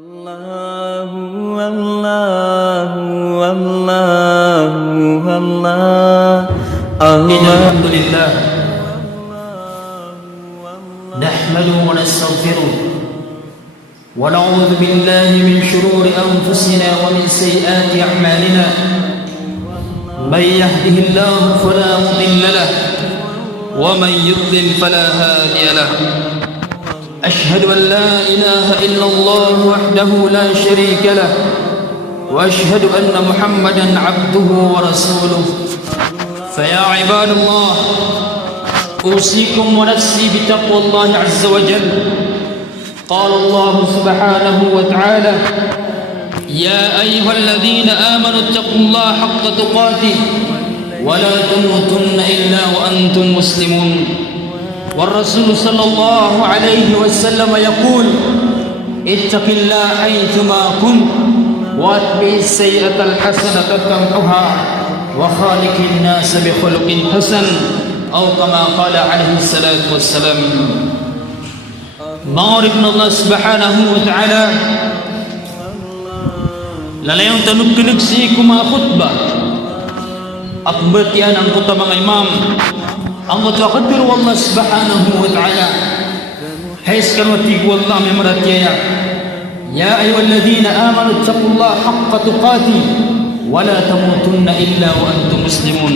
الله والله والله والله إن الحمد لله نحمده ونستغفره ونعوذ بالله من شرور أنفسنا ومن سيئات أعمالنا من يهده الله فلا مضل له ومن يضلل فلا هادي له أشهد أن لا إله إلا الله وحده لا شريك له وأشهد أن محمدا عبده ورسوله فيا عباد الله أوصيكم ونفسي بتقوى الله عز وجل قال الله سبحانه وتعالى يا أيها الذين آمنوا اتقوا الله حق تقاته ولا تموتن إلا وأنتم مسلمون والرسول صلى الله عليه وسلم يقول اتق الله حيثما كنت واتبع السيئة الحسنة تمحها وخالق الناس بخلق حسن أو كما قال عليه الصلاة والسلام. Ma'arif na Allah subhanahu wa ta'ala lalayang tanug-kinig si mga khutbah at batian ang kuta mga imam ang mutakadir wallah subhanahu wa ta'ala hais kanwatig wallah may maratiyaya ya ayyuhalladhina amanu ittaqullaha haqqa tuqatih wa la tamutunna illa wa antum muslimun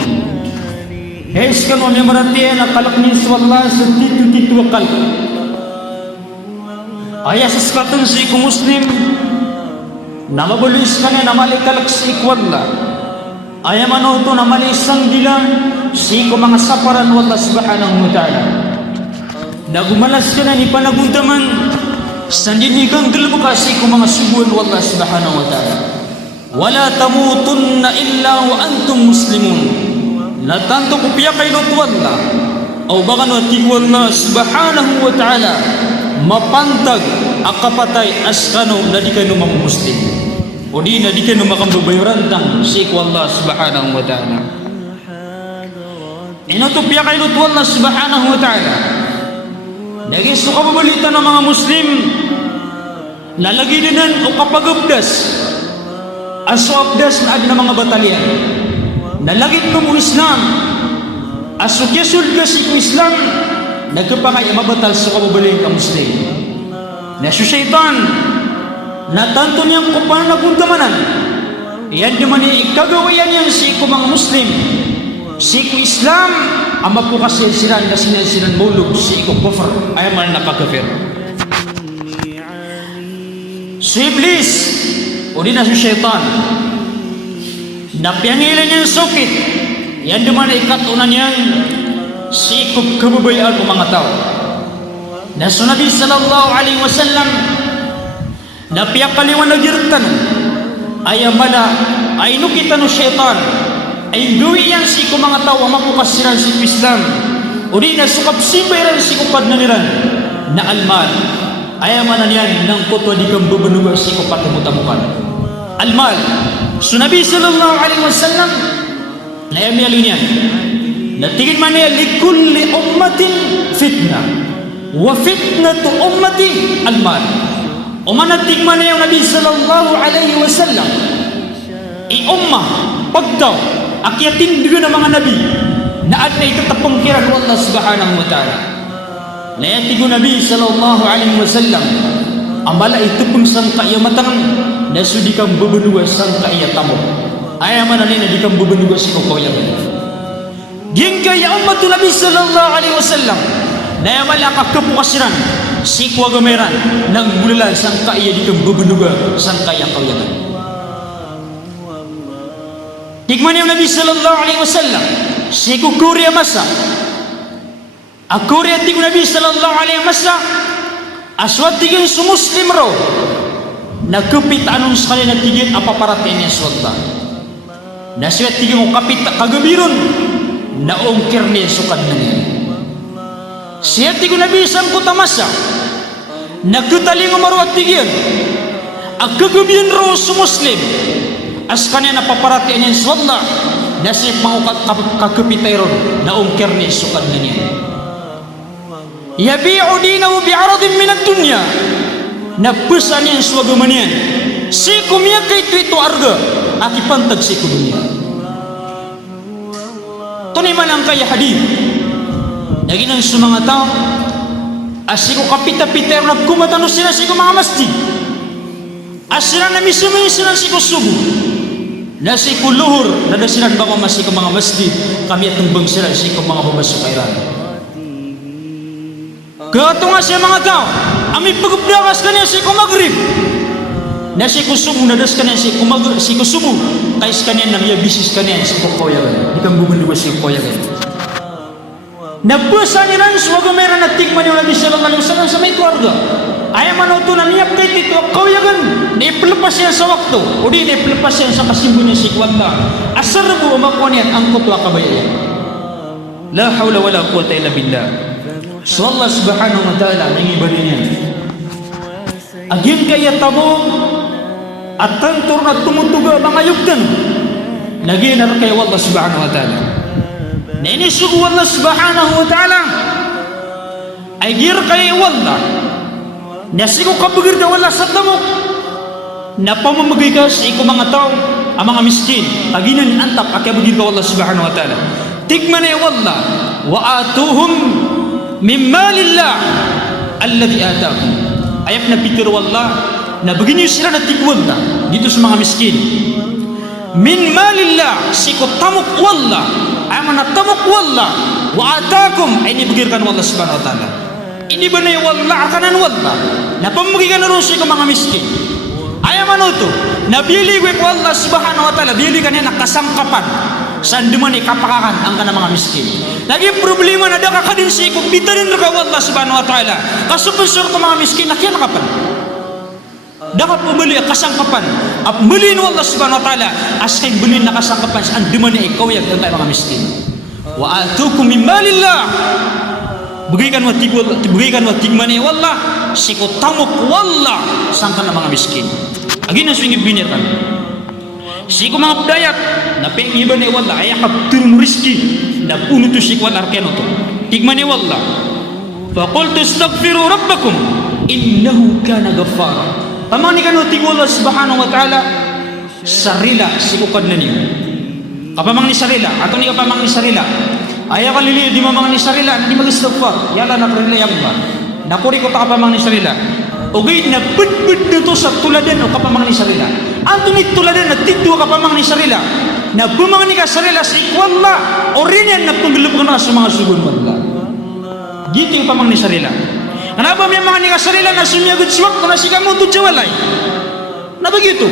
hais kanwa may maratiyaya na kalaknis wallah sa titu-titu wakal ayah sesuatu si iku muslim nama belis kanya nama likalak si iku wallah ayah manuto nama lisang dilang si iku mga saparan wallah subhanahu wa ta'ala nagumalas ka na ni panaguntaman sandinigang dilbuka si iku mga subuan wallah subhanahu wa ta'ala wala tamutunna illa wa antum muslimun natanto kupiya kay lot wallah o baka no tigwallah subhanahu wa ta'ala mapantag akapatay askano na di kayo mga muslim o di na di kayo makambabayrantang si Allah subhanahu wa ta'ala inutupya kayo to Allah subhanahu wa ta'ala nagiso kababalita ng mga muslim nalagi dinan o kapagabdas aso abdas na ag na mga batalyan nalagit mo Islam aso kisul kasi ko Islam nagkapangay mabatal sa kababalin ka muslim na si syaitan natanto niyang kung paano naguntamanan iyan naman ikagawayan niyang si ko mga muslim si ko Islam ama po kasi sila na sinasilan bulog si ko kufr ay man napakafir si Iblis o di na si syaitan napiangilan niyang sukit iyan naman ikatunan niyang sikap kebabayaan ng mga tao na sa Nabi sallallahu alaihi wasallam na piyakaliwan na girtan ay amala ay nukitan ng syaitan ay duwiyan si ko mga tao mapukasiran si Islam o di na sukap sibayran si kupad na niran na almal ay amana niyan ng kutwa di kang bubunuga si kupat mutamukan almal sa Nabi sallallahu alaihi wasallam na yamiyali niyan natigin man niya likulli ummatin fitna wa fitnatu ummati almal umanatig man niya yung Nabi sallallahu alaihi wasallam ummah pagdaw akyatin diyo ng mga nabi na at na itatapong kiran Allah subhanahu wa ta'ala nayatig yung Nabi sallallahu alaihi wasallam amala ito pong sangkaya matang nasudi kang bubunuwas sangkaya tamo ayaman na nina di kang bubunuwas si kukoyan Gingkay ummatul Nabi sallallahu alaihi wasallam na malaka kapukasiran si kwagameran ng mulalan sang kaya di kang bubunuga sang kaya kawayan tigman yung Nabi sallallahu alaihi wasallam si kukurya masa akurya tig Nabi sallallahu alaihi wasallam aswat tigin su muslim ro nagkupit anong sakali na tigin apaparatin niya swata naswat tigin mo kapit kagabiron naungkir niya sukad na niya siya tigo nabisan ko tamasa nagkutaling umaruat tigyan ang kagabiyan ro sa muslim as kanya napaparati niya sa Allah nasip mga kakapitay ron naungkir niya sukad na niya yabi'u dinahu bi'aradin min ad-dunya na pesan yang suagamanian si kumia kay itu arga aki pantag si dunia to ni malang kaya hadith lagi nang sumanga tao asiko kapita-piter na kumatano sila siko mga masjid asira na misumi sila siko subuh na siko luhur na dasiran baka masiko mga masjid kami atong bangsira siko mga pabasukairan kato nga siya mga tao ami pagubdakas kanya siko magrib na siko subuh na das kanya siko subuh kais kanya na miya bisis kanya siko koyagan itang bumanduwa siko koyagan nabasa ni ran suwaga meron na tikman yung Nabi sallallahu alaihi wasallam sa may keluarga ay manuto na niyap kay tito kawayagan na ipelepas yan sa waktu o di na ipelepas yan sa kasimbo niya si kwanta asar bu umakuha niyan ang kutwa kabayan la hawla wala quwata illa billah so Allah subhanahu wa ta'ala nangibarin niyan aging kaya tamo at tantor na tumutuga mga yugdan lagi na kay Allah subhanahu wa ta'ala na ini sugu Allah subhanahu wa ta'ala ay gir kay Allah na sigo kabagir na wala sa tamo na pamamagay ka sa iko mga tao ang mga miskin taginan antap akabagir ka Allah subhanahu wa ta'ala tigman ay Allah wa atuhum min malillah alladhi atakum ayap na pitir wallah na begini sila na tigwan ta dito sa mga miskin min malillah siko tamuk wallah ay manatamuk wallah wa atakum ay nibigirkan wallah subhanahu wa ta'ala ini banay wallah akanan wallah na pamagigan na rusi ko mga miskin ay manuto nabili ko wallah subhanahu wa ta'ala bili ka niya nakasangkapan saan duman ikapakakan ang ka ng mga miskin lagi problema na daka kadin si ko pitarin na ka wallah subhanahu wa ta'ala kasupasur ko mga miskin nakiyan kapan dapat membeli kasangkapan at beliin Allah subhanahu wa ta'ala askay beliin na kasangkapan saan duman na ikaw yung tentang mga miskin wa atukum min malillah berikan wa tigman ni wallah siko tamuk wallah sangkan na mga miskin agi na swingi binirkan siko mga budayat na pengiban ni wallah ay kapturun rizki na puno to siko at arkeno to tigman ni wallah faqultu astaghfiru rabbakum innahu kana ghaffara pamang ni kanu tigwa Allah subhanahu wa ta'ala sarila sikukad na niyo kapamang ni sarila ato ni kapamang ni sarila ayaw kalili di mamang ni sarila hindi mag-istighfar yala nakrila ba napuri ko ta kapamang ni sarila ugay na budbud na to sa tuladan o kapamang ni sarila anto ni tuladan na tito kapamang ni sarila na bumang ni ka sarila si ikwalla o rin yan na paglup ka na sa mga sugun wala giting pamang ni sarila kenapa may mga nikasarila na sumiyagod siwak na si kamu to jawalay na begitu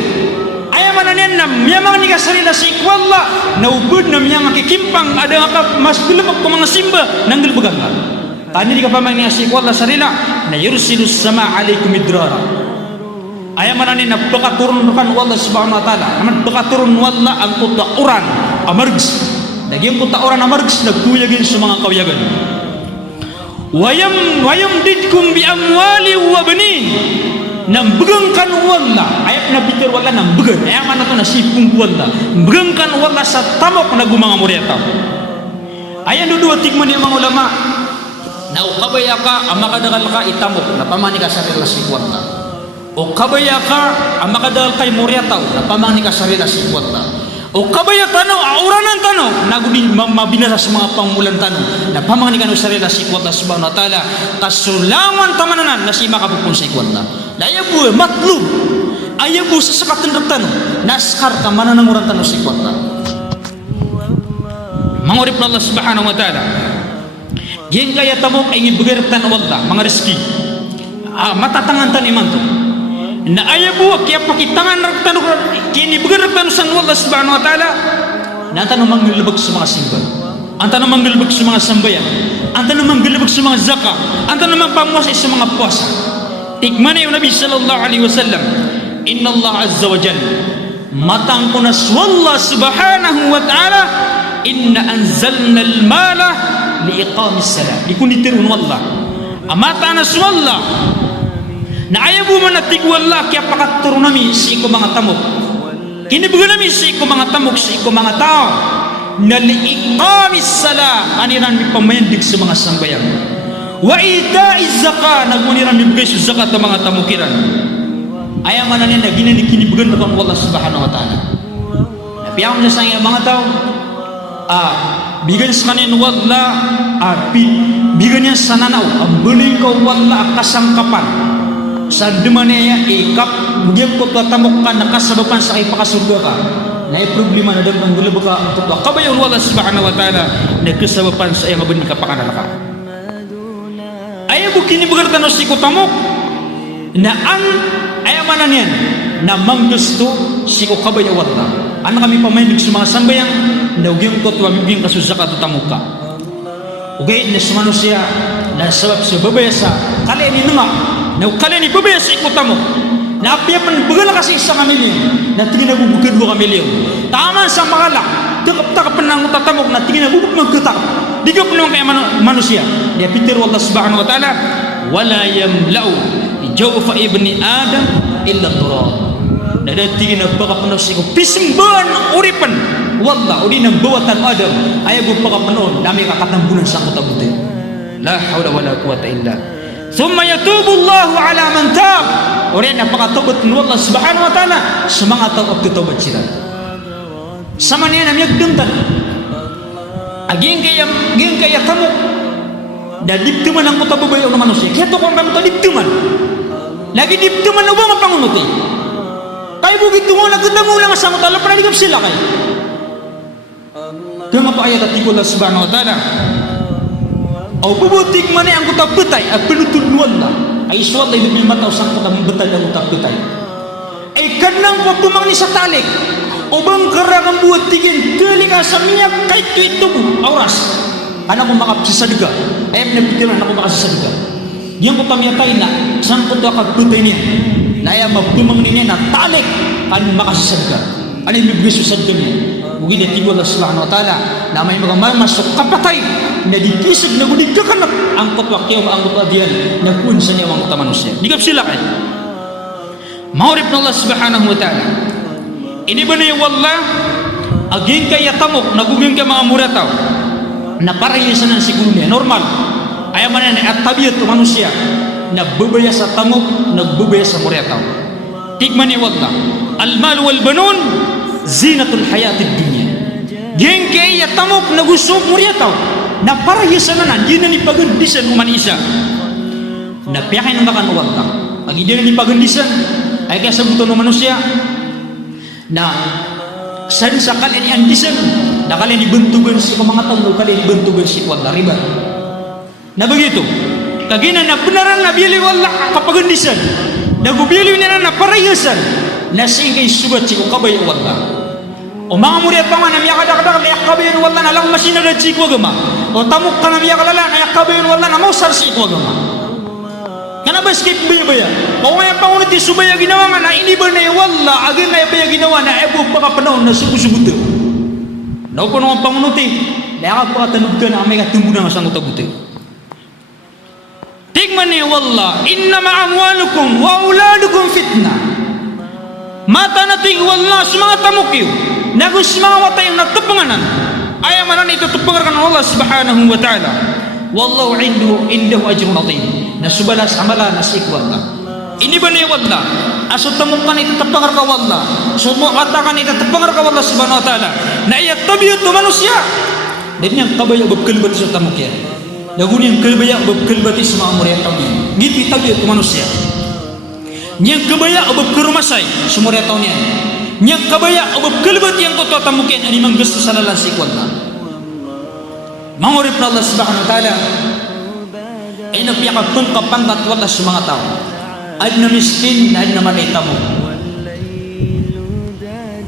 ayaw mananin na may mga nikasarila si ikwalla na ubod na may makikimpang ada nga mas bilabag ko mga simba nang gilbagan nga tani di ka pa mga si ikwalla sarila na yursilus sama alaikum idrara ayaw mananin na bakaturun kan wallah subhanahu wa ta'ala naman bakaturun wallah ang kutla uran amargs nagyang kutla uran amargs nagkuyagin sa mga kawiyagan wayam didkum bi amwali wa banin nambegengkan wallah ayat na pikir wallah nambegen ayat mana tu nasipung wallah begengkan wallah sa tamok na gumanga muriata ayat dua tigman ni mga ulama na ukabaya ka amakadagal ka itamok na pamani ka sarila si wallah ukabayaka amakadagal kay muriata na pamani ka sarila si wallah o kabaya tanaw auranan tanaw nagudin mabinasa sa mga pangulan tanaw na pamangnikan o sarila si kwata subhanahu wa ta'ala kasulangan tamananan na si makapupun si kwata ayabu matlub ayabu sa sakatan tanaw naskar ka manananguran tanaw si kwata mangurip na Allah subhanahu wa ta'ala yung kaya tamok ay ibigay tanaw Allah mga rezeki matatangan taniman to na ayabu kaya pakitangan tanong kini bergerak san Allah subhanahu wa ta'ala na tanong manggilbag sa mga simba ang tanong manggilbag sa mga sambayan ang tanong manggilbag sa mga zakat ang tanong magpamuasa sa mga puasa tikman yung Nabi sallallahu alaihi wasallam inna Allah azza wa jalla matang ko na Allah subhanahu wa ta'ala inna anzalna al-mala liiqamis salat ikunitirun wallah amata na Allah na ayaw mo na tigwala kaya pakaturo namin sa iko mga tamok kinibugan namin sa iko mga tamok sa iko mga tao na liiqamis sala kaniran mi pamayandig sa mga sambayan wa ita'iz zakah nagmuniran mibigay sa zakat ang mga tamukiran. Ayaw man na niya na ginanikinibgan na kang Allah subhanahu wa ta'ala. Napiyaw na sa mga tao, bigan sa kanin wala, bigan niya sa nanaw, ang buling ko wala kasangkapan. Sa duman niya, ikap, bigyan ko tatamok ka, nakasabapan sa ipakasurga ka. Na problema na dapat ang gulab ka, ang totoo. Kabayon wala subhanahu wa ta'ala, nagkasabapan sa iyang abin ka pakanalaka. Ayaw ko kinibagan na si kutamok, na ang ayaw manan yan, na manggusto si kabayo wala. Ano kami pamaindig sa mga sambayang, nauging ko tuwa bibing kasusaka tutamok ka. Okay, nasumano siya, nasabab sa babayasa, kali ni nga, na kali ni babayasa ikutamok, na apiyapan bagala kasi isang kamilyon, na tingin na bubukid mo kamilyon. Tama sa makalak, takap-takap ng tatamok na tingin na bubuk magkatak. Di ka po naman kaya manusia. Dia pitir Allah subhanahu wa ta'ala, wala yamlau jawfa ibni Adam illa turab. Nadatingin na baka panusik ko pisimbahan uripan wala uli ng bawatan Adam ayaw ko pakapanon dami kakatambunan sa kutabuti. La hawla wala quwata illa thumma yatubu Allahu ala man tab. Uri na pakatubot ng Allah subhanahu wa ta'ala sa mga tao at tutubat sila sama niya na miyagduntan aging kaya kamu dan diptuman ang kutabubayaw ng manusia kaya to kung kamu diptuman lagi diptuman na ba mapangunuti kaya bukit mo nagkatamu lang sa mutala pernah digap sila kayo kaya mato ayat at Allah subhanahu wa ta'ala o bubutik man ang kutabutay at pinutulnuan na ay suwat ay bibili mataw sa kutabutay ang kutabutay ay kanang pagpumang ni sa talik o bang karagang buhat tigin kalika sa minyak kahit ito auras anak ko makapsisadaga ay pinapitiran anak ko makasisadaga yang ko tamiyatay na saan ko ito akagbutay niya na ay mabtumang niya na talik kan makasisadaga ano yung bibigay susadga niya bugin na tigo Allah subhanahu wa ta'ala na may mga masok kapatay na dikisig na gudig kakanap ang katwakyaw ang katwadiyan na kunsa niya ang katamanusya digap sila kayo maurip na Allah subhanahu wa ta'ala ini ba na yung wala aging kaya tamok naguging ka mga murataw na parayisan ng siguro niya normal ayaw man na at tabiyat o manusia nagbubaya sa tamok nagbubaya sa murataw tigman ni wala almal wal banun zinatul hayatid dunya geng kaya tamok nagusok murataw na parayisan na hindi na nipagandisan uman isa na piyakin ng makan wala pag hindi na nipagandisan ay kaya sa buto ng manusia na saan sa kalin andisan na kalin ibentugan si mga tao kalin ibentugan si wala riba na begitu kagina na benaran na bili wala kapagandisan na gubili nila na parayasan na singay sugat si kabay wala o mga murid pa nga na miya kadakadaka na yakabay wala na lang masina na si wagama o tamok ka na miya kalala na yakabay wala na mausar si wagama kana ba skip baya o nga pangunit di subaya ginawa nga na ini ba na wala agin na baya ginawa na ebo pakapanahon na subusubuto na po naman pangunit na pakatanong ka na may katumbo na masang utabuti tigman ni wala innama amwalukum wa uladukum fitna mata nating wala sa mga tamukyo nagus mga watayong nagtapanganan ayaw manan ito tapangarkan Allah subhanahu wa ta'ala wallahu indahu ajrun azim na subalas amala na sikwal na ini ba niya wala aso tamukan ito tapangar ka wala sumukatakan ito tapangar ka wala subhanahu wa ta'ala na iyat tabiyat to manusia dan yang kabaya babkalbat sa tamukya lagun yang kabaya babkalbat sa mga muriyat taon yan ngiti tabiyat to manusia yang kabaya babkarumasay sa muriyat taon yan yang kabaya babkalbat yang koto tamukyan animang gusto sa lalang sikwal na mangurip na Allah subhanahu wa ta'ala ay nagpiyakapang kapangkat wala sa mga tao ay na miskin na ay naman ay tamo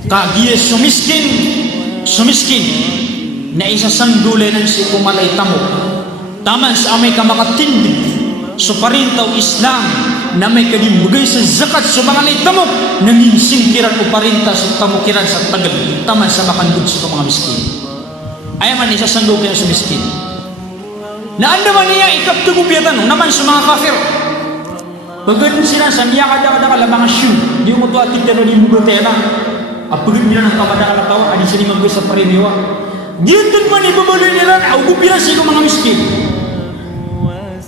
kagiye sumiskin na isa sanggulay ng si kumalay tamo taman sa amay kamakatindig so parintaw Islam na may kalimbugay sa zakat sa mga naitamok nanginsingkiran o parinta sa tamukiran sa tagal taman sa makandud sa mga miskin ayaw man isa sanggulay sa miskin na anda man niya ikaptugupyatan naman sa mga kafir pagod sila sa niya kada mga shoe di mo to ating dano di mo tela apagod nila ng kada tawa adi sila mag sa parimiwa dito man ibabaloy nila au gupira sa mga miskin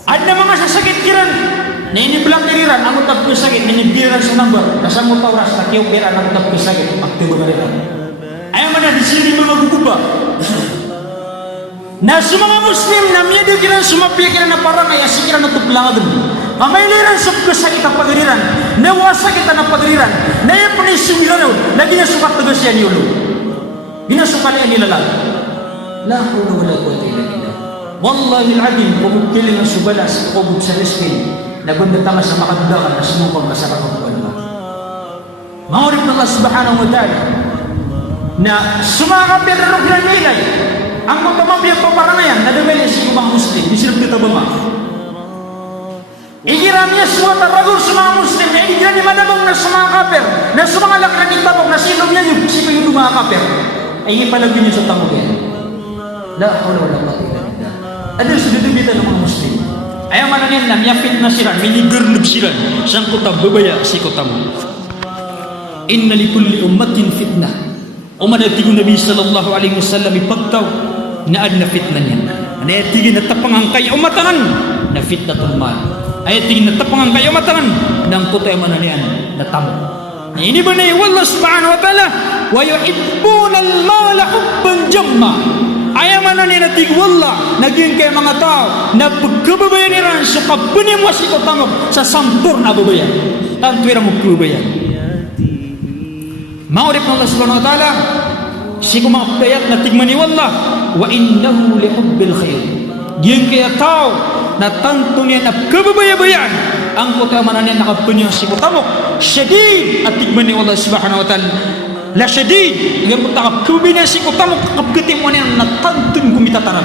Ada mga sasakit kiran na inibilang kiriran ang utab ko sakit, inibilan sa number nasa mo tauras na kiyo kiran ang utab ko sakit aktibo kariran. Ayaw man na di sini mga guguba na sa mga Muslim na miyado kiran sumapya kiran na parang ay asikiran na tuplagan kamailiran sa kasakit ang pagiriran na wasakit ang pagiriran na yung panisumiran na ginasukat na siya niyolo ginasukat niya nilalag la hawla wala quwwata illa billah. Wallahi al-azim pumukilin ang subalas kubog sa riskin na gunda tama sa makadudakan na sumupang masarap ang pagbalma. Mangurip ng Allah subhanahu wa ta'ala na sumakapir na ruklan nilay ang magpamabiyang paparanayan na dumili sa mga Muslim disilap kita ba ma ikiram niya suwata ragul sa mga Muslim na ikiram niya manabang na sa mga kapir na sa mga lakran itabog na silog niya yung siko yung mga kapir ay ipalagin niya sa tamog yan. La hawla wala quwwata illa billah. Ada sudah dubitan ng mga Muslim. Ayaw mananin na miyapit na sila, minigurnub sila, siyang kota babaya si kota mo. Inna li kulli ummatin fitnah. Umadating Nabi sallallahu alaihi wasallam ipagtaw na ad na fitna niyan. Anayatigin na tapangang kay umatangan na fitnatul mal. Ayatigin na tapangang kay umatangan ng kota yung mananian na tamo. Ini ba na Allah subhanahu wa ta'ala wa yuhibbuna al-mala hubban jamma. Ayaw man na natig wala naging kay mga tao na pagkababayan niran sa kabunin mo si kotamok sa sampur na babayan tantuira mo kababayan maurip ng Allah subhanahu wa ta'ala si kumakapayat na tigman ni wala wa innahu li hubbil khair giyang kaya tao na tanto niya na kababayan ang kotaman niya nakabunin si kotamok syadid at tigman ni Allah subhanahu wa ta'ala la syadid yang bertakap kombinasi utama kapgeting mo niyan natantun kumita tanam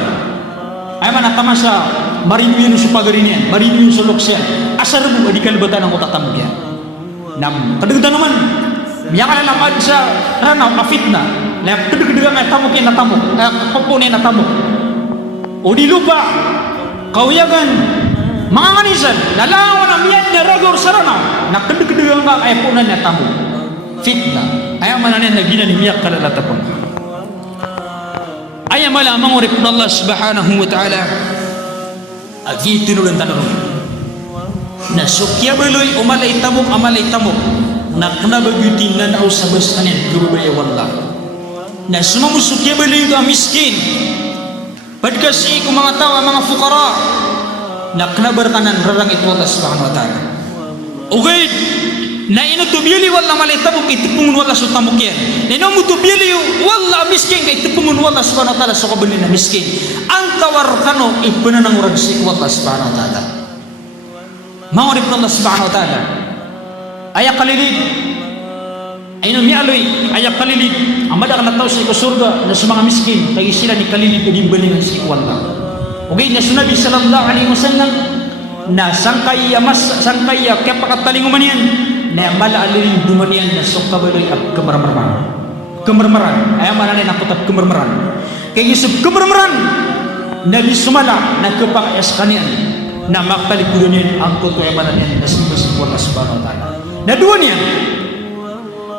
ay man atamasa marinuin sa pagarinya marinuin sa luksya asar mo di kalbatan ang utatamog yan nam kadagdan naman miyakala lamad sa ranaw na fitna na kadagdagang ay tamog yan natamog komponen natamog o di lupa kauyagan mga nganisan lalawan na miyan na ragor sa ranaw na kadagdagang ay punan na tamog fitna ayaw mananin na ginanimiyak kalalatapon ayaw malamang urip na Allah subhanahu wa ta'ala agi tinulang tanong na sukya baloy umalay tamok na kanabagutin na nao sa basanin gubaya wallah na sumamusukya baloy ito ang miskin pagkasi kung mga tao mga fukara na kanabarkanan rarang ito Allah subhanahu wa ta'ala okay na ino tubili wala malitabok itipungun wala sa tamok yan na ino mo tubili wala miskin kay itipungun wala subhanahu wa ta'ala sa kabalin na miskin ang tawar kano ipananang uragsik wala subhanahu wa ta'ala maurip na Allah subhanahu wa ta'ala ayak kalilid ay ino mialoy ayak kalilid ang madaka na tao sa ikasurga na sa mga miskin kaya sila ni kalilid na dimbalingan si wala okay na sunabi sallallahu alaihi wasallam na sangkaya kaya pakatalinguman yan na malaalin dumanian na sokabaloy at kemermaran ayaw mananin ang kutab kemermaran kaya isip kemermaran na lisumala na kapakayas kanian na magtalikudan yan ang kuto ay mananin na simbasip Allah subhanahu wa ta'ala na duwan yan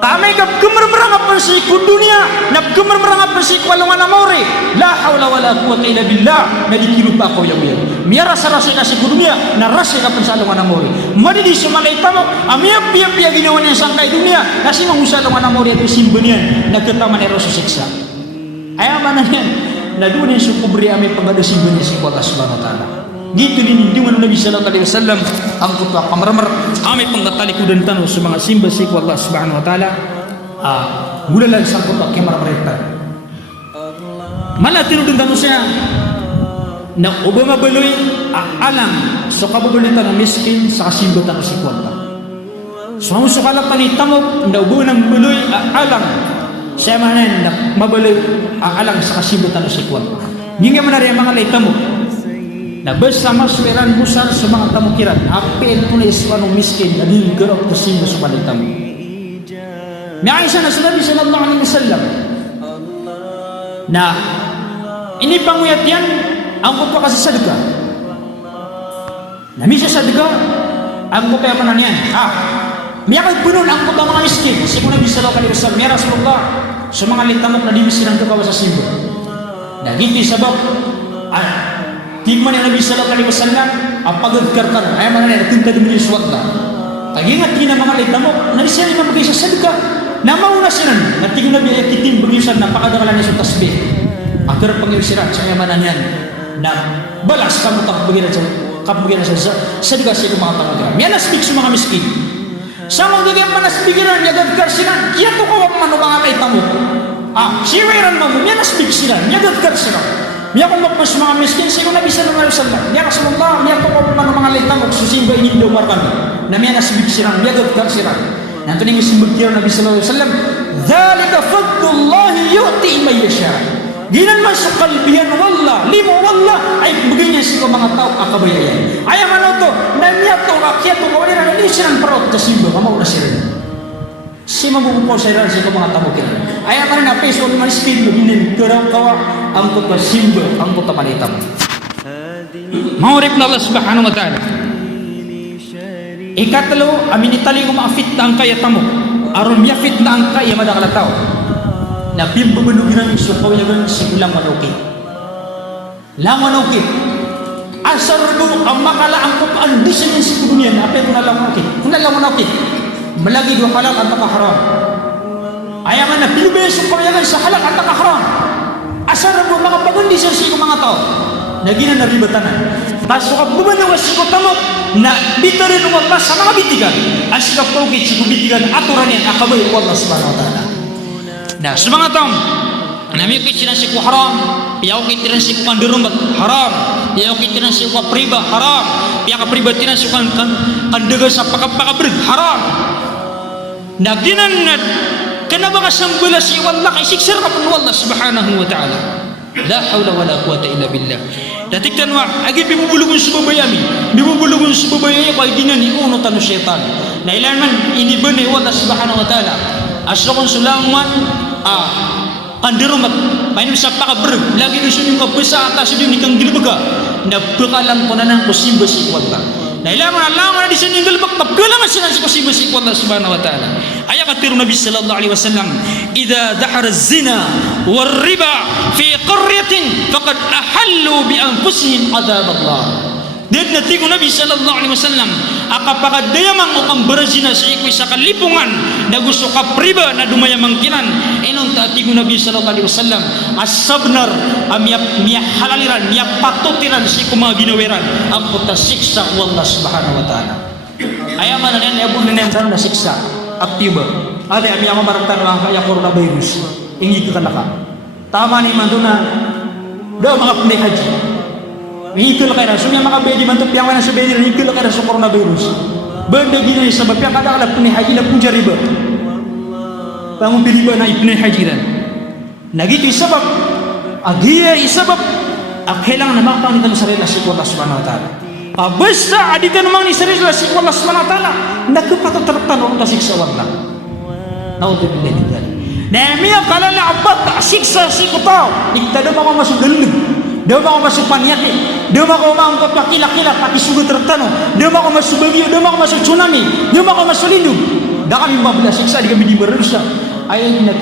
kami kap kemermaran apa sih ku dunia na kemermaran apa sih kualangan amore la hawla wala quwwata illa billah na dikirupa ko ya buya miya rasa-rasa na si dunia na rasa ka pansalungan amore madi di sumalay tamok amia pia ginawa niya sangkay dunia na si mangusalungan amore ito simbanian na ketaman ero susiksa ayaw manan yan na dunia sukubri amin pagado simbanian si Allah subhanahu wa ta'ala gitu ninindungan Nabi sallallahu alaihi wasallam ang kutwa kamramar amay pangkatalikudan tanong sa mga simba si Allah subhanahu wa ta'ala mula lang sa kutwa kamramar ito mana tinudun tanong siya na ubama baloy alang sa kababulitan ng miskin sa kasimba tanong si Allah so ang sukalap pa ni tamok na ubunang baloy alang siya manan na mabaloy alang sa kasimba tanong si Allah hindi nga manari ang mga lay tamok na bersama suweran besar sa mga tamukiran apel tunay sa kanong miskin na nilgarap na simba sa palitam may Aisha na sinabi sallallahu alaihi wasallam na inipanguyat yan ang kutwa kasi sadaka na misa sadaka ang kutwa yaman yan may akay punun ang kutwa mga miskin si Nabi sallallahu alaihi wasallam ya Rasulullah sa mga litamok na dimisirang kakawa sa simba na hindi sabab tigman yang Nabi sallallahu alaihi wasallam apagagkarkar ay mana na tinta dumi suwagla tagingat kina mga litamo na siya ni mabigay sa sedekah na mauna sinan na tignan Nabi ay kitim beriusan napakadakalan niya sa tasbih agar pangisirat sa yamanan yan na balas kamu tak bagi sa sedekah sa mga tamu yan asbik sa mga miskin sa mga gagawin manas bigiran ya gagkar sinan iya to kawang mano mga litamo siwiran mo yan asbik sinan ya gagkar sinan Miya kung magpas mga miskin, siya kung Nabi sallallahu alaihi wasallam. Miya Rasulullah, miya kung mga litang, susimba inin daw marami. Na miya nasibig sirang, miya gagkar sirang. Nanto ning simbag kira Nabi sallallahu alaihi wasallam, "Dzalika fadlullahi yu'ti man yasha." Ginan man sa kalbihan wallah, limo wallah ay bigyan siya mga tao akabayayan. Ay man to, na miya to rakyat to wala na ni sirang parot ta simba, kamo na sirang. Si mabubupo sa iran siya mga tao kira. Ay man na peso man speed mo ginin karaw kawa ang kota simba, ang kota manitam. Maurip na Allah subhanahu wa ta'ala. Ikatlo, amin itali ko maafit na ang kaya tamo. Aron miyafit na ang kaya madakalataw. Na pimbubunugi ng isukaw yagan si ulang manukit. Lang manukit. Asar ko ang makalaang ko ang disin si dunia na apet na lang manukit. Kung lang manukit. Malagi dua halal at nakaharam. Ayaman na pinubeso ko yagan sa halal at nakaharam. Asar mo mga pagundi sa siko mga tao nagina na ribatanan pasok ka bumanawas siko tamok na bitarin ng Allah sa mga bitigan asikap ko kit siko bitigan aturan yan akabay Allah subhanahu wa ta'ala na sa mga tao namikit sinan siko haram piyaw kitiran siko kandirumat haram piyaw kitiran siko priba haram piyaw ka priba tiran siko kandaga sa pakabrig haram naginan na kenapa kasambala si Allah kay siksir ka pun Allah subhanahu wa ta'ala la hawla wala quwata illa billah datiktan wa agi bibubulugun subabayami bibubulugun subabayay kay ginan ni uno tanu syaitan na ilan man ini bani Allah subhanahu wa ta'ala asrokon sulaman kandirumat main sa pakabrug lagi ni sunyong kabesa atas sunyong nikang gilbaga na bakalan ko na ng kusimba si Allah na ilan man Allah na di sunyong gilbag tabgalangan sila si kusimba si Allah subhanahu wa ta'ala ayat katiru Nabi sallallahu alaihi wasallam idza dahara az-zina war-riba fi qaryatin faqad ahallu bi anfusihim adab Allah Did natigo Nabi sallallahu alaihi wasallam akapakadayamang ukang berzina sa ikoy sa kalipungan na gusto ka priba na dumayamang kinan inong tatigo Nabi sallallahu alaihi wasallam as-sabnar miya halaliran miya patutiran sa ikoy mga ginawiran ang putasiksa wallah subhanahu wa ta'ala ayaman na yan abun na yan na siksa aktiba ada ami ang mamaragtan ng kaya coronavirus ingi ka naka tama ni manduna daw mga pundi haji hikil kaya sunya mga bedi mantu piang mana sebedi hikil kaya sa coronavirus benda gini sebab yang kadang-kadang pundi haji na punja riba bangun riba na ipni haji dan nagiti sebab agiya sebab akhilang na makang kita sarila si Allah subhanahu wa ta'ala abasa adita namang ni sarila si Allah subhanahu wa ta'ala nakapatatartan orang tasiksa Allah naudzubillah min dzalik na miya kalala abat siksa si kutao iktada mga masuk gelug dia mau masuk paniati dia mau mangkot pakila-kila tapi sudah tertano dia mau masuk bagio dia mau masuk tsunami dia mau masuk lindung dah kami 15 siksa di kami di manusia ayat na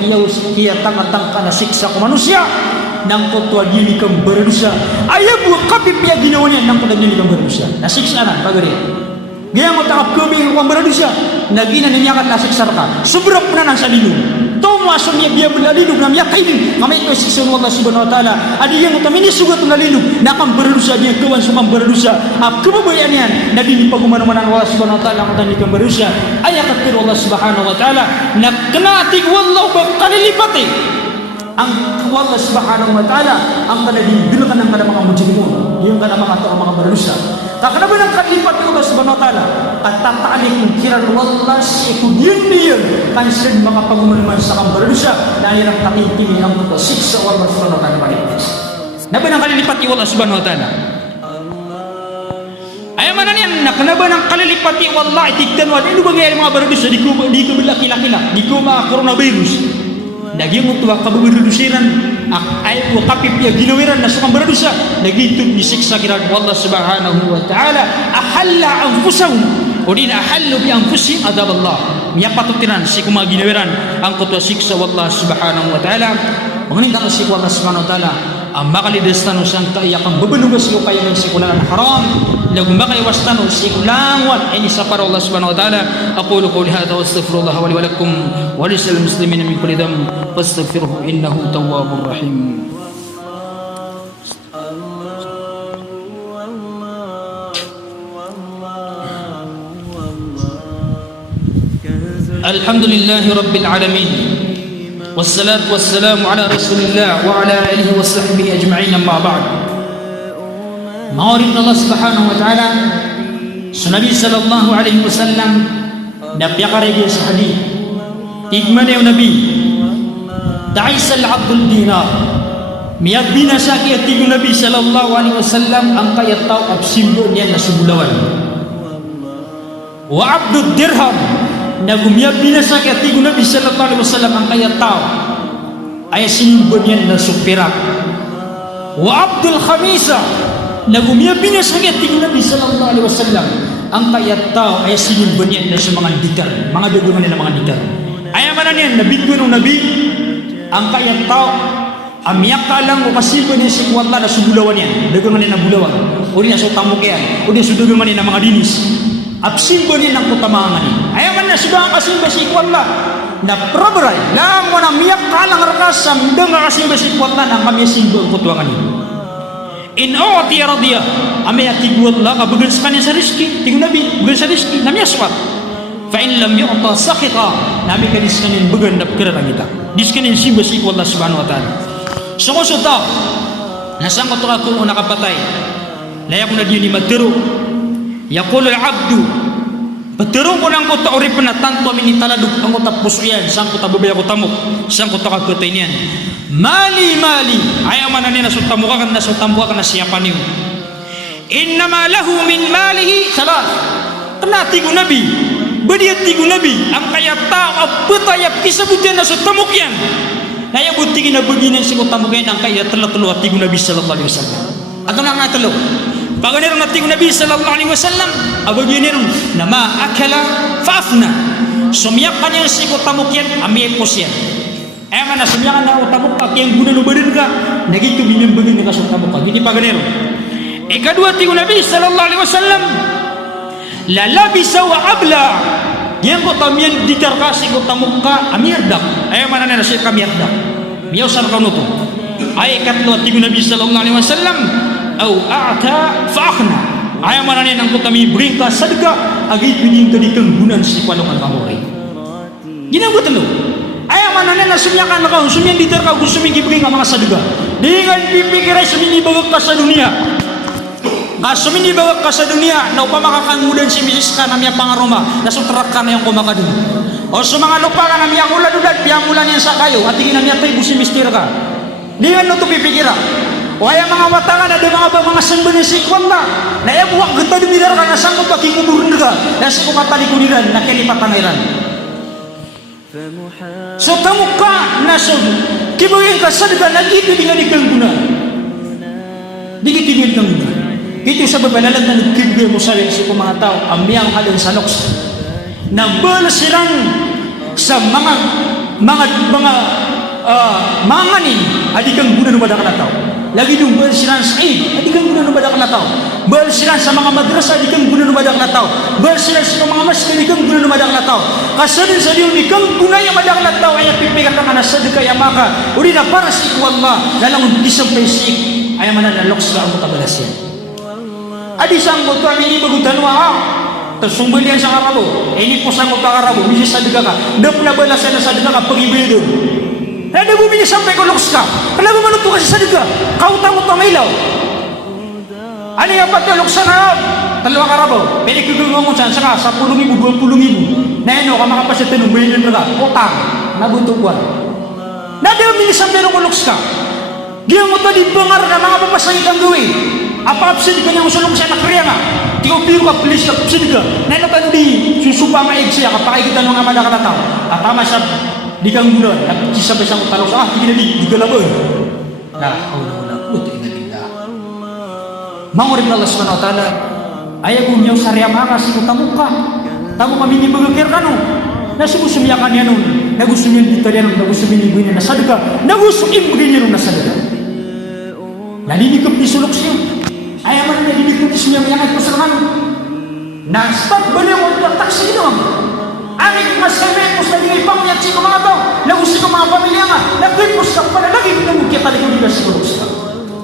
kiya tang-tang kana siksa ko manusia nang kotwa dili kam manusia ayat buat kapi pia ginawanya nang kotwa dili kam manusia na siksa na pagari gaya mo takap kami ko manusia nagina niya kan na siksa ka subrap na nang sa lindung tomo asumia biya belalindung nam yakainin kami itu siksa Allah subhanahu wa ta'ala ada yang utamini sugat belalindung nakam berdosa dia kawan sumam berdosa kebabayanian nadi di paguman-manan Allah subhanahu wa ta'ala kata nikam berdosa ayat katir Allah subhanahu wa ta'ala nak kenati wallahu bakal lipati ang Allah subhanahu wa ta'ala ang kada dibilkan ang kada mga mujrimun yung kada mga tao mga berdosa tak kada benang kalipat Allah subhanahu wa ta'ala at tatalik kiran wallah sikudin kan sen mga paguman sa kang berdosa na hirap nakintimi ang mga siksa Allah subhanahu wa ta'ala manitis na benang kalipat Allah subhanahu wa ta'ala ayaw man yan na benang kalipat wallah itigtan wa ino bagay mga berdosa di ko bilaki-laki di ko mga coronavirus daging untuk kaburudusiran ay wakapip ya ginawiran na sumang berdosa dagitut disiksa kiran Allah subhanahu wa ta'ala ahalla anfusahum udin ahallu bi anfusihim adab Allah miya patutiran si kuma ginawiran ang kutwa siksa Allah subhanahu wa ta'ala mengenai si Allah subhanahu wa ta'ala makalidas tanu sang kaiyakan bebenugas yo kaya ng sikulan haram lagu makaiwas tanu sikulang wan ini sapar Allah subhanahu wa ta'ala. Aqulu qawli hadha wa astaghfirullah wa li wa lakum wa lisal muslimin min kulli dhanb fastaghfiruhu innahu tawwabur rahim. Alhamdulillahi rabbil alamin wassalatu wassalamu ala rasulillah wa ala alihi wa sahbihi ajma'in amma ba'd. Ma'arif Allah subhanahu wa ta'ala Nabi sallallahu alaihi wasallam nabiyakaregi sa hadith tigman yung Nabi da'isal abdul dinar miyag binasaki at tigman Nabi sallallahu alaihi wasallam ang kayataw absimbo niya na subulawan wa abdul dirham nagumiyab binasaki at tigman Nabi sallallahu alaihi wasallam ang kayataw ay simbo niya na supirak wa abdul khamisa nagumiyab binasaki at tigman Nabi sallallahu alaihi wasallam ang kayataw ay simbo niya na sa mga dikar mga dugungan nila mga dikar ay amanan niya nabitgo ng Nabi ang kayataw amiyak ka lang o pasimbo niya si kuwala na subulawan niya dugungan niya na bulawan o niya sa tamukyan o niya sa dugungan niya na mga dinis absimbo niya ng kutamangan niya ayaman na subang kasimba si kuwala na probray lang mo na miyak ka lang rakasam dengan kasimba si kuwala na kami simbo ang kutuangan niya in o'ti radiyah amiyak tigwala ka bagan sa kanya sa riski tigong Nabi bagan sa riski namiyak swat fa in lam yu'ta sakita nami ka diskanin bagan na pagkarang kita diskanin simba si kuwala subhanahu wa ta'ala sumusuta nasang kutuka kung nakapatay layak na diyo ni matiro yaqul al-abdu patirong ko nang ko ta urip na tanto mini taladug ang ko tapos yan sang ko tababay ko tamok sang ko ta kagutay niyan mali ayaw man na nasutamu ka na siapa niyo innama lahu min malihi salat kena tigo Nabi badiat tigo Nabi ang kaya tao betayap kisabutyan na sutamok yan naya butigin na baginan si ko tamok yan ang kaya telo at tigo Nabi sallallahu alaihi wasallam ato na nga telo pagganirong nating Nabi sallallahu alaihi wasallam abaginirong na maakala faafna sumiyak ka niyang sikotamok yan amepos yan ay man na sumiyakan na utamok ka kiyang gunanubarin ka naging tumimimbalin ka sa utamok ka hindi pagganirong ikadua ting Nabi sallallahu alaihi wasallam lalabisa wa abla yang ko tamiyan dikar ka sikotamok ka amirdak ay man na siya kamirdak biyaw sa kanuto ay ikatlo ting Nabi sallallahu alaihi wasallam au a'ta fa'akhna ayaw mananin ang kutami bring ka sadaka agit pining kadikang gunan si palungan kamori ginabot lo ayaw mananin na sumyakan ka sumyan diter ka gusto ming ibring ang mga sadaka dengan pipikiray sumini bagak ka sa dunia sumini bagak ka sa dunia na upamakakangudan si misis ka na miya pangaroma na sutrak ka na yung kumakadun o sumanga lupa ka na miya ulan-ulan piyangulan niya sa kayo at tingin na miya tayo busi mistir ka dengan no to pipikira waya mga watangan ada mga sembunyi si kuwala na iya buwak genta dumirar ka nasang ko baki kuburin ka nasa ko katalikuliran na kilipatangiran so tamuka nasa kibuhin ka sadaka na gitu dengan ikang dikit dengan guna itu sebab panalan na nagkibigay mo sa si ko mga tao amiyang halin sa loks na balasiran sa mga manganin adikang guna ng madakala tao lagi dong bersiran Said adikang guna ng badak na tao bersiran sa mga madrasa adikang guna ng badak na tao bersiran sa mga masjid adikang guna ng badak na tao kasadin sa diyo ikang guna yung badak na tao ay pipikat ka na sadaka ya maka uri na para si Allah lalang isang pesik ay mananalok sa ang mutabalas yan adi sang ko kami ini bagutan wa tersumbil yan sa karabo ini po sang ko karabo bisa sadaka ka dap na balasan na sadaka ka pag-ibig doon ada bumi sampai kau lokska. Kenapa menentu kasih sadaka? Kau tahu tak mailau? Ani apa tu loksa na? Telu karabo. Pwede ko ngomong sa 10,000, 20,000. Neno ka makapasa tanong billion na utang. Nabuto ko. Nada bumi sampai kau lokska. Dia mo to di bangar ka mga papasangit ang gawin. Apa absid ka niya usulong sa nakriya nga. Tiyo ka please ka absid ka. Neno ka di susupa nga igsiya kapag kita nung amada ka na tao. At tama siya di gangguan tapi sampai sang taruh tinggal di galaban nah haula wala quwwata illa billah mangurip Allah subhanahu wa ta'ala aya bunyaw sarya maka si tamuka tamu kami ni bagakir kanu nasubusumyakan yan nagusumin ditarian nagusumin ibinin na sadaka nagusumin begini na sadaka naliligap ni sulok siya. Ayaw man na naliligap ni siya yang pasarangan. Na stop baliw ang taksi doon. Aming masementos na nilipang niya si mga to. Lagusi ko mga pamilya nga. Nagwipos ka pala lagi na mo kita likod nila si sulok siya.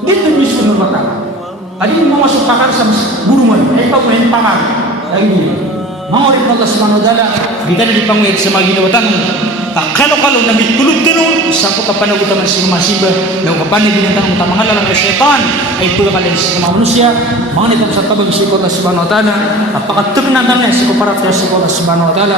Dito niyo sunod mata. Alin mo masupakan sa burungan. Ay ikaw mo yung pangar. Lagi niyo. Mga orin Allah subhanahu wa ta'ala. Kita na di pangwit sa mga ginawatan. Kalo-kalo na mitulog ganun. Sa ko kapanagutan ng sinumasiba. Na kapanig binintang ng tamangalalang ng syaitan. Ay pula ka lang sa mga manusia. Mga nitong sa tabang si Allah subhanahu wa ta'ala. Apakatug na kami sa kuparat sa Allah subhanahu wa ta'ala.